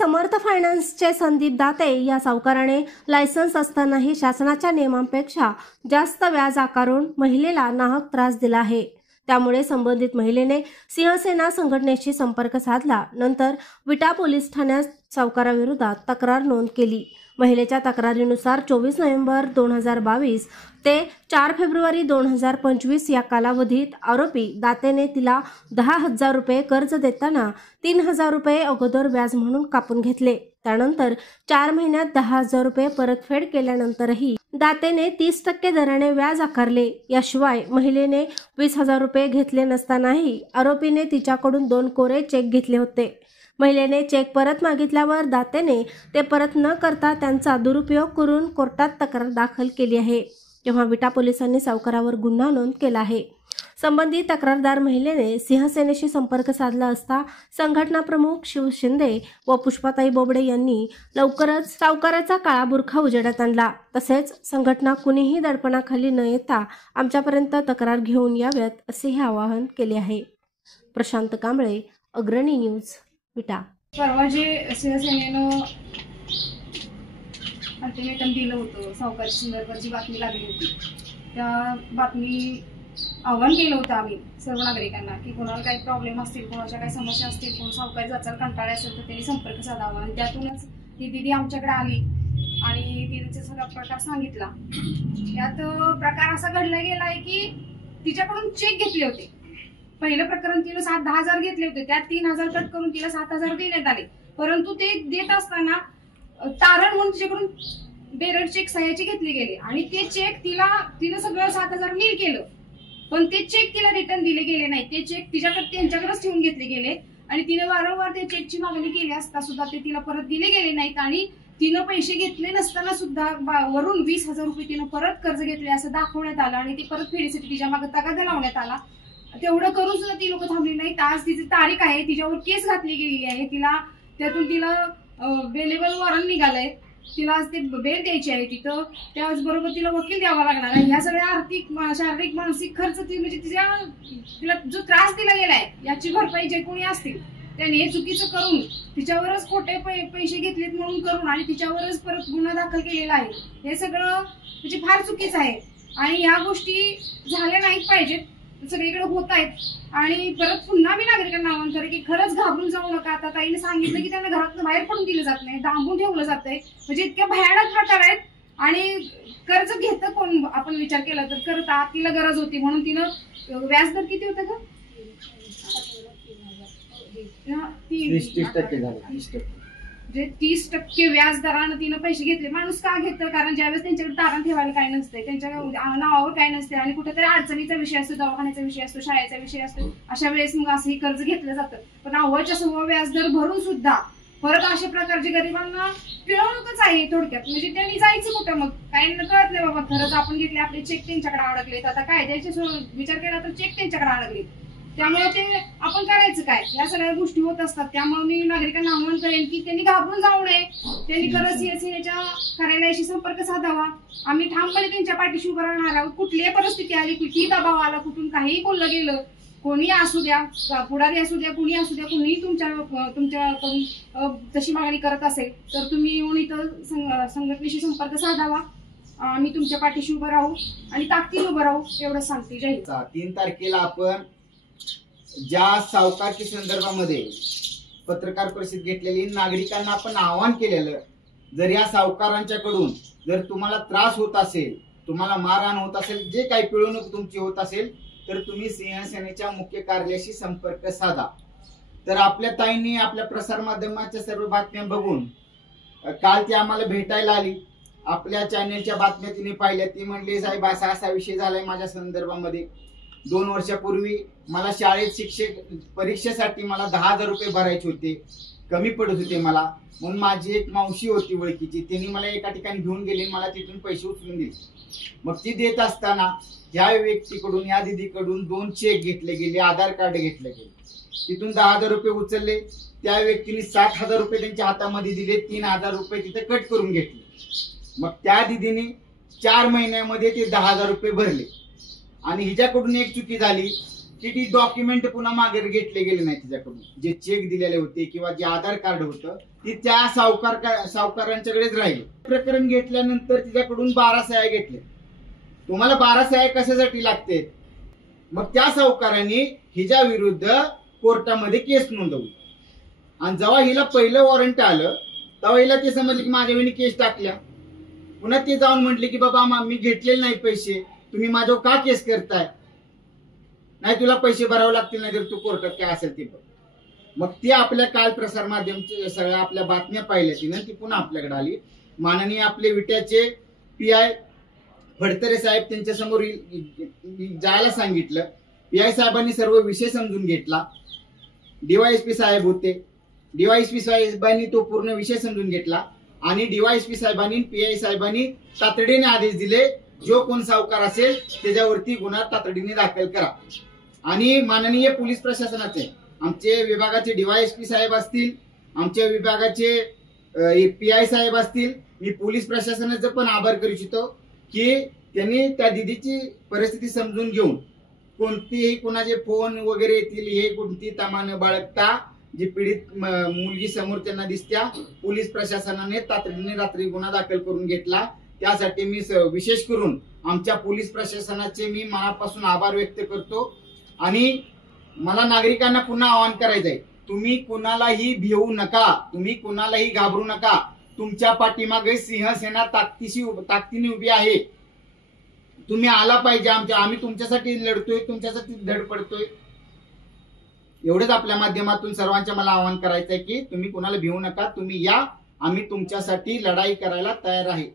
समर्थ फायनान्सचे संदीप दाते या सावकाराने लायसन्स असतानाही शासनाच्या नियमांपेक्षा जास्त व्याज आकारून महिलेला नाहक त्रास दिला आहे। त्यामुळे संबंधित महिलेने सिंहसेना संघटनेशी संपर्क साधला। नंतर विटा पोलीस ठाण्यात सावकाराविरोधात तक्रार नोंद केली। महिलेच्या तक्रारीनुसार 24 नोव्हेंबर 2022 ते 4 फेब्रुवारी 2025 या कालावधीत आरोपी दातेने तिला 10,000 रुपये कर्ज देताना 3,000 रुपये अगोदर व्याज म्हणून कापून घेतले। त्यानंतर 4 महिन्यात 10,000 रुपये परतफेड केल्यानंतरही दातेने 30% दराने व्याज आकारले। याशिवाय महिलेने 20,000 रुपये घेतले नसतानाही आरोपीने तिच्याकडून 2 कोरे चेक घेतले होते। महिलेने चेक परत मागितल्यावर दातेने ते परत न करता त्यांचा दुरुपयोग करून कोर्टात तक्रार दाखल केली आहे। तेव्हा विटा पोलिसांनी सावकारावर गुन्हा नोंद केला आहे। संबंधित तक्रारदार महिलेने सिंहसेनेशी संपर्क साधला असता संघटना प्रमुख शिव शिंदे व पुष्पाताई बोबडे यांनी लवकरच सावकाराचा काळा बुरखा उजेडात आणला। तसेच संघटना कुणीही दडपणाखाली न येता आमच्यापर्यंत तक्रार घेऊन याव्यात असेही आवाहन केले आहे। प्रशांत कांबळे, अग्रणी न्यूज, विटा। परवा जे शिवसेनेनं अल्टिमेटम दिलं होतं, सावकारी संदर्भाची बातमी लागली होती, त्या बातमी आव्हान केलं होतं आम्ही सर्व नागरिकांना की कोणाला काही प्रॉब्लेम असतील, कोणाच्या काही समस्या असतील, कोण सावकारी जाचाल कंटाळे असेल तर त्यांनी संपर्क साधावा। आणि त्यातूनच ही दिदी आमच्याकडे आली आणि तिचा सगळा प्रकार सांगितला। यात प्रकार असा घडला गेलाय की तिच्याकडून चेक घेतले होते। पहिलं प्रकरण तिने 10,000 घेतले होते, त्यात 3,000 कट करून तिला 7,000 देण्यात आले। परंतु ते देत असताना तारण म्हणून तिच्याकडून बेरड चेक सह्याचे घेतले गेले आणि ते चेक तिनं सगळं 7,000 नील केलं, पण ते चेक तिला रिटर्न दिले गेले नाही। ते चेक त्यांच्याकडेच ठेवून घेतले गेले आणि तिने वारंवार त्या चेकची मागणी केली असता सुद्धा ते तिला परत दिले गेले नाहीत। आणि तिनं पैसे घेतले नसताना सुद्धा वरून 20,000 रुपये तिनं परत कर्ज घेतले असं दाखवण्यात आलं आणि ते परत फेडीसाठी तिच्या मागे तगादा लावण्यात आला। तेवढं करून सुद्धा ती लोक थांबली नाहीत। आज तिची तारीख आहे, तिच्यावर केस घातली गेलेली आहे, त्यातून तिला बेलेबल वॉरंट निघालंय, तिला आज ते बेल द्यायची आहे तिथं, त्याचबरोबर तिला वकील द्यावा लागणार आहे। ह्या सगळ्या आर्थिक, शारीरिक, मानसिक खर्च म्हणजे तिला जो त्रास दिला गेलाय याची भरपाई जे कोणी असतील त्याने हे चुकीचं करून तिच्यावरच खोटे पैसे घेतलेत म्हणून करून आणि तिच्यावरच परत गुन्हा दाखल केलेला आहे। हे सगळं म्हणजे फार चुकीचं आहे आणि ह्या गोष्टी झाल्या नाहीत पाहिजेत, सगळीकडे होत आहेत। आणि परत पुन्हा मी नागरिकांना आवाहन करेन की खरंच घाबरून जाऊ नका। आता ताईने सांगितलं की त्यांना घरातून बाहेर पडून दिलं जात नाही, डांबून ठेवलं जातंय, म्हणजे इतक्या भयानक प्रकार आहेत। आणि कर्ज घेतं कोण, आपण विचार केला तर करता तिला गरज होती म्हणून तिनं व्याजदर किती होतं का 30% झालं, 30%, म्हणजे 30% व्याज दरानं तिनं पैसे घेतले। माणूस का घेतं? कारण ज्यावेळेस त्यांच्याकडे तारण ठेवायला काय नसते, त्यांच्या नावावर काय नसते आणि कुठेतरी अडचणीचा विषय असतो, दवाखान्याचा विषय असतो, शाळेचा विषय असतो, अशा वेळेस मग असंही कर्ज घेतलं जातं। पण अव्वाच्या सव्वा व्याजदर भरून सुद्धा परत अशा प्रकारची गरिबांना पिळवणूकच आहे थोडक्यात। म्हणजे त्यांनी जायचं कुठं? मग काही कळत नाही बाबा, खरंच आपण घेतले, आपले चेक त्यांच्याकडे अडकलेत, आता काय द्यायचे विचार केला तर चेक त्यांच्याकडे अडकले, त्यामुळे ते आपण करायचं काय? या सगळ्या गोष्टी होत असतात। त्यामुळे मी नागरिकांना आवाहन करेन की त्यांनी घाबरून जाऊ नये, त्यांनी खरंच सिंहसेनेच्या कार्यालयाशी संपर्क साधावा। आम्ही ठामपणे त्यांच्या पाठीशी उभं राहणार आहोत। कुठलीही परिस्थिती आली, कुठलीही दबाव आला, कुठून काहीही बोललं गेलं, कोणी असू द्या, पुढारी असू द्या, कुणी असू द्या, कुणीही तुमच्याकडून तशी मागणी करत असेल तर तुम्ही येऊन इथं संघटनेशी संपर्क साधावा। आम्ही तुमच्या पाठीशी उभं राहू आणि ताकदीने उभं राहू, एवढं सांगते। जय हिंद। 3 तारखेला आपण ज्या सावकारकी संदर्भामध्ये पत्रकार परिषद घेतलेली, नागरिकांना आपण आवाहन केलेलं, जर या सावकारांच्याकडून जर तुम्हाला त्रास होत असेल, तुम्हाला मारहाण होत असेल, जे काही पिळवणूक तुमची होत असेल तर तुम्ही सिंहसेनेच्या मुख्य कार्यालयाशी संपर्क साधा। तर आपल्या ताईंनी आपल्या प्रसार माध्यमाच्या सर्व बातम्या बघून काल ती आम्हाला भेटायला आली, आपल्या चॅनेलच्या बातम्या तिने पाहिल्या। ती म्हणली साहेब असा असा विषय झालाय माझ्या संदर्भामध्ये, 2 वर्षापूर्वी मला शाळेत शिक्षक परीक्षेसाठी मला 10,000 रुपये भरायचे होते, कमी पडत होते मला, म्हणून माझी एक मावशी होती ओळखीची, त्यांनी मला एका ठिकाणी घेऊन गेली, मला तिथून पैसे उचलून दिले। मग ती देत असताना ह्या व्यक्तीकडून, या दिदीकडून 2 चेक घेतले गेले, आधार कार्ड घेतले गेले, तिथून 10,000 रुपये उचलले। त्या व्यक्तीने 7,000 रुपये त्यांच्या हातामध्ये दिले, 3,000 रुपये तिथे कट करून घेतले। मग त्या दिदीने 4 महिन्यामध्ये ते 10,000 रुपये भरले। आणि हिच्याकडून एक चुकी झाली की ती डॉक्युमेंट पुन्हा मागे घेतले गेले नाही तिच्याकडून. जे चेक दिलेले होते किंवा जे आधार कार्ड होतं ती त्या सावकारांच्याकडेच राहिले. प्रकरण घेतल्यानंतर तिच्याकडून 12 सह्या घेतले. तुम्हाला 12 सह्या कशासाठी लागते? मग त्या सावकारांनी हिच्या विरुद्ध कोर्टामध्ये केस नोंदवली आणि जेव्हा हिला पहिलं वॉरंट आलं तेव्हा हिला ते समजलं की माझ्या वेळी केस टाकल्या. पुन्हा ते जाऊन म्हटले की बाबा मी घेतलेले नाही पैसे, तुम्ही माझ्यावर का केस करताय? नाही तुला पैसे भरावे लागतील, नाही तर तू कोर्टात काय असेल ते बघ. मग ती आपल्या काल प्रसार माध्यमच्या सगळ्या आपल्या बातम्या पाहिल्या तिनं, ती पुन्हा आपल्याकडे आली. माननीय आपले विट्याचे PI फडतरे साहेब त्यांच्या समोर जायला सांगितलं. PI साहेबांनी सर्व विषय समजून घेतला. DYSP साहेब होते, DYSP साहेबांनी तो पूर्ण विषय समजून घेतला आणि DYSP साहेबांनी PI साहेबांनी तातडीने आदेश दिले, जो कोण सावकार असेल त्याच्यावरती गुन्हा तातडीने दाखल करा. आणि माननीय पोलीस प्रशासनाचे आमचे विभागाचे DYSP साहेब असतील, आमच्या विभागाचे PI साहेब असतील, मी पोलीस प्रशासनाचं पण आभार करू इच्छितो की त्यांनी त्या दिदीची परिस्थिती समजून घेऊन कोणतीही कुणाचे फोन वगैरे येतील हे कोणती तमा न बाळगता जी पीडित मुलगी समोर त्यांना दिसत्या, पोलीस प्रशासनाने तातडीने रात्री गुन्हा दाखल करून घेतला. त्यासाठी मी विशेष करून आमच्या पोलीस प्रशासनाचे मी मनापासून आभार व्यक्त करतो. आणि मला नागरिकांना पुन्हा आवाहन करायचंय, तुम्ही कुणालाही भिवू नका, तुम्ही कुणालाही घाबरू नका. तुमच्या पाठीमागे सिंहसेना ताकदीने उभी आहे. तुम्ही आला पाहिजे. आम्ही तुमच्यासाठी लढतोय, तुमच्यासाठी धडपडतोय. एवढंच आपल्या माध्यमातून सर्वांच्या मला आवाहन करायचंय की तुम्ही कुणाला भिवू नका, तुम्ही या, आम्ही तुमच्यासाठी लढाई करायला तयार आहे.